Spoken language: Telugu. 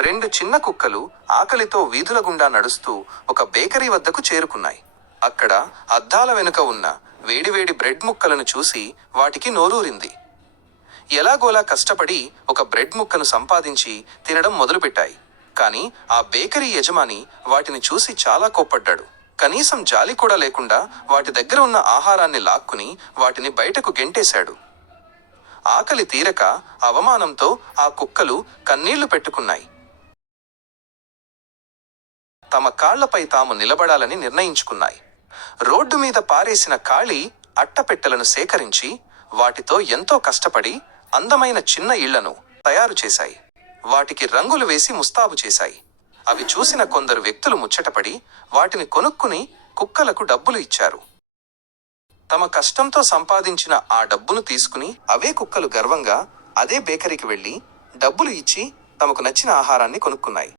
రెండు చిన్న కుక్కలు ఆకలితో వీధుల గుండా నడుస్తూ ఒక బేకరీ వద్దకు చేరుకున్నాయి. అక్కడ అద్దాల వెనుక ఉన్న వేడివేడి బ్రెడ్ ముక్కలను చూసి వాటికి నోరూరింది. ఎలాగోలా కష్టపడి ఒక బ్రెడ్ ముక్కను సంపాదించి తినడం మొదలుపెట్టాయి. కానీ ఆ బేకరీ యజమాని వాటిని చూసి చాలా కోప్పడ్డాడు. కనీసం జాలి కూడా లేకుండా వాటి దగ్గర ఉన్న ఆహారాన్ని లాక్కుని వాటిని బయటకు గెంటేశాడు. ఆకలి తీరక అవమానంతో ఆ కుక్కలు కన్నీళ్లు పెట్టుకున్నాయి. తమ కాళ్లపై తాము నిలబడాలని నిర్ణయించుకున్నాయి. రోడ్డు మీద పారేసిన ఖాళీ అట్టపెట్టెలను సేకరించి వాటితో ఎంతో కష్టపడి అందమైన చిన్న ఇళ్లను తయారు చేశాయి. వాటికి రంగులు వేసి ముస్తాబు చేశాయి. అవి చూసిన కొందరు వ్యక్తులు ముచ్చటపడి వాటిని కొనుక్కుని కుక్కలకు డబ్బులు ఇచ్చారు. తమ కష్టంతో సంపాదించిన ఆ డబ్బును తీసుకుని అవే కుక్కలు గర్వంగా అదే బేకరీకి వెళ్లి డబ్బులు ఇచ్చి తమకు నచ్చిన ఆహారాన్ని కొనుక్కున్నాయి.